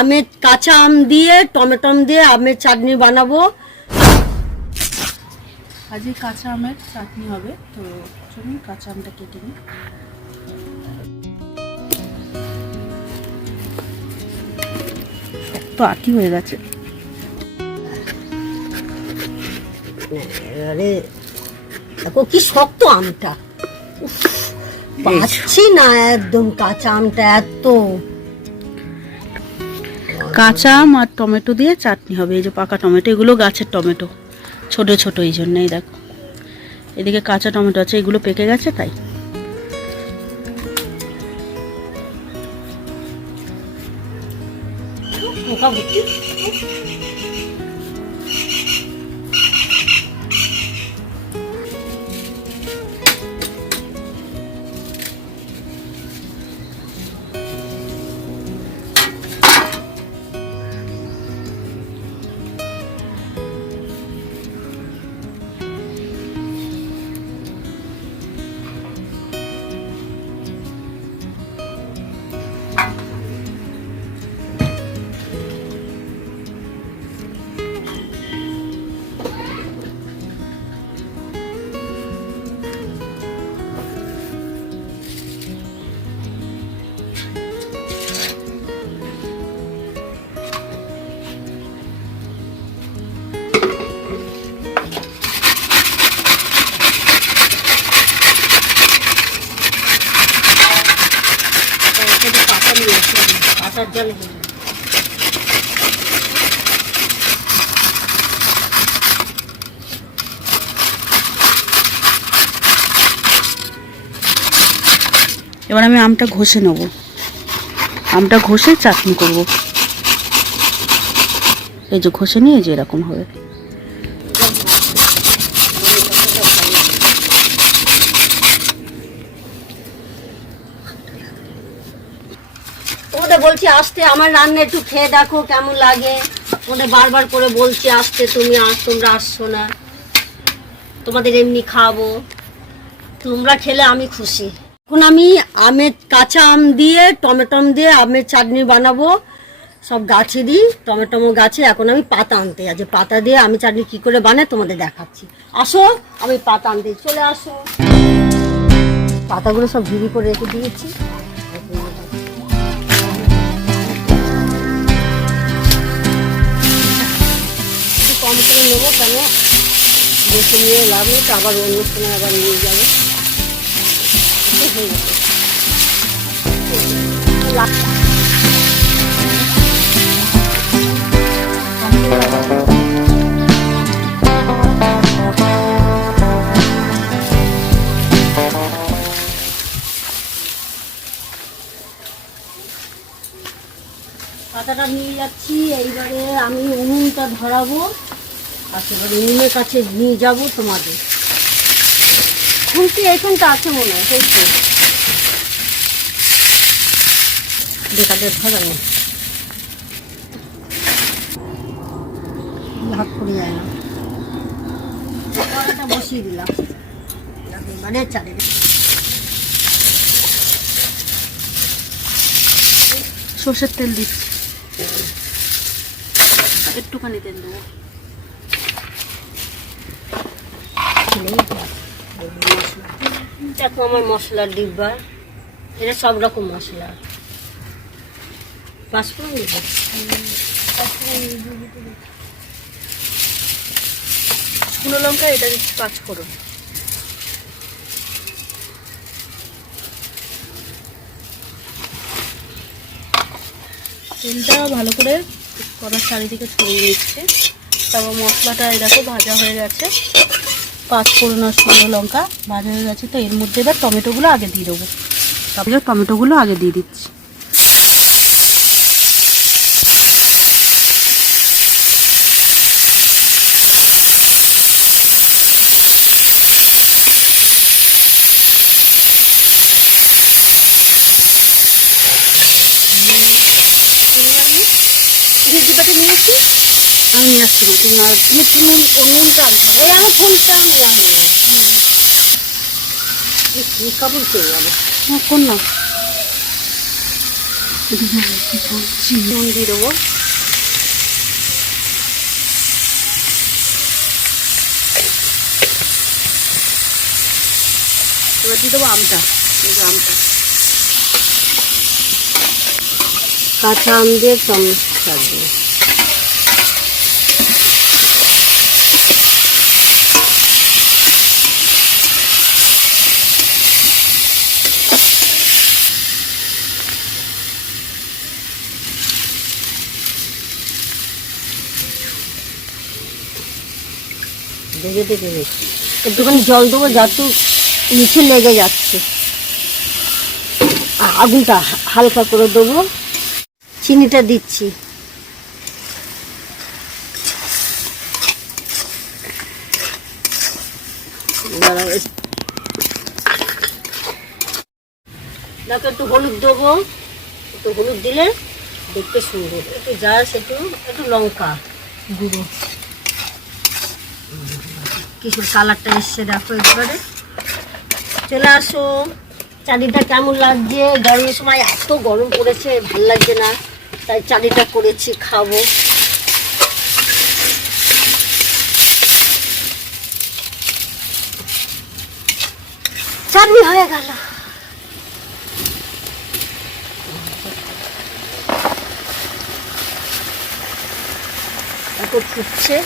আমের কাঁচা আম দিয়ে টমেটো দিয়ে আমের চাটনি বানাবো। আজকে কাঁচা আমের চাটনি হবে, তো চলুন কাঁচা আমটা কেটে নিই। শক্ত আটি হয়ে গেছে। আরে দেখো কি শক্ত আমটা, পাচ্ছি না একদম কাঁচা আমটা এত। কাঁচা আম আর টমেটো দিয়ে চাটনি হবে। এই যে পাকা টমেটো, এগুলো গাছের টমেটো, ছোট ছোট, এই জন্যই দেখো। এদিকে কাঁচা টমেটো আছে, এগুলো পেকে গেছে তাই। এবার আমি আমটা ঘষে নেব, আমটা ঘষে চাটনি করব। এই যে ঘষে নিয়ে, এই যে এরকম হবে। তোমাদের বলছি আসতে, আমার রান্না একটু খেয়ে দেখো কেমন লাগে। তোমাদের বারবার করে বলছি আসতে, তোমরা আসছো না। তোমাদের এমনি খাবো, তোমরা খেলে আমি খুশি। এখন আমি আমের কাঁচা আম দিয়ে টমেটো দিয়ে আমের চাটনি বানাবো। সব গাছেরই টমেটো গাছে। এখন আমি পাতা আনতে যাচ্ছি, পাতা দিয়ে আমি চাটনি কি করে বানাই তোমাদের দেখাচ্ছি। আসো, আমি পাতা আনতে, চলে আসো। পাতাগুলো সব ঝুড়ি করে রেখে দিয়েছি। কম করে নেবো, কেন বেশি নিয়ে লাভ নেই, তো আবার অন্য সময় আবার নিয়ে যাবে। হয়ে গেছে। পাতাটা নিয়ে যাচ্ছি। এইবারে আমি উনুনটা ধরাবো, আর এবার উনুনের কাছে নিয়ে যাবো তোমাদের। খুলছি এইখানটা আছে মনে হয়, সেই তো বেকাদের ধরানো হাত পড়ে যায় না। কড়াটা বসিয়ে দিলাম, এবারে চালে সর্ষের তেল দিচ্ছি, একটুখানি তেল দেবো। দেখো আমার মশলার ডিব্বা, এটা সব রকম মশলা। পাঁচফোড়ন দেব, শুকনো লঙ্কা, এটা দিচ্ছি পাঁচফোড়ন। তেলটা ভালো করে কড়ার চারিদিকে ছড়িয়ে নিচ্ছে। তারপর মশলাটা এই দেখো ভাজা হয়ে গেছে, পাঁচফোড়ন আর শুকনো লঙ্কা ভাজা হয়ে গেছে। তো এর মধ্যে এবার টমেটোগুলো আগে দিয়ে দেবো। তারপরে টমেটোগুলো আগে দিয়ে দিচ্ছি। ডিব্বাটা নিয়েছি আমি নিয়ে আসছি না, তুমি নুনটা আনতে হবে। আমার ফোনটা আমি কাপড় চলে যাবে। হ্যাঁ, কোন না নুন দিয়ে দেবো, এবার দিয়ে দেবো আমটা, আমটা কাঁচা আম দিয়ে টমেটো থাকবে। দেখে দেখে দেখি একটুখানি জল দেবো, যাতে নিচে লেগে যাচ্ছে। আগুনটা হালকা করে দেবো, চিনিটা দিচ্ছি। দেখো একটু হলুদ দেবো, একটু হলুদ দিলে দেখতে সুন্দর। একটু জাস্ট একটু লঙ্কা গুঁড়ো, কিসের কালারটা এসছে দেখো একবারে। চলে আসো, চাটনিটা কেমন লাগছে? গরমের সময় এত গরম পড়েছে, ভাল লাগছে না, তাই চাটনিটা করেছি, খাবো। চাটনি হয়ে গেল। এত ফুটছে।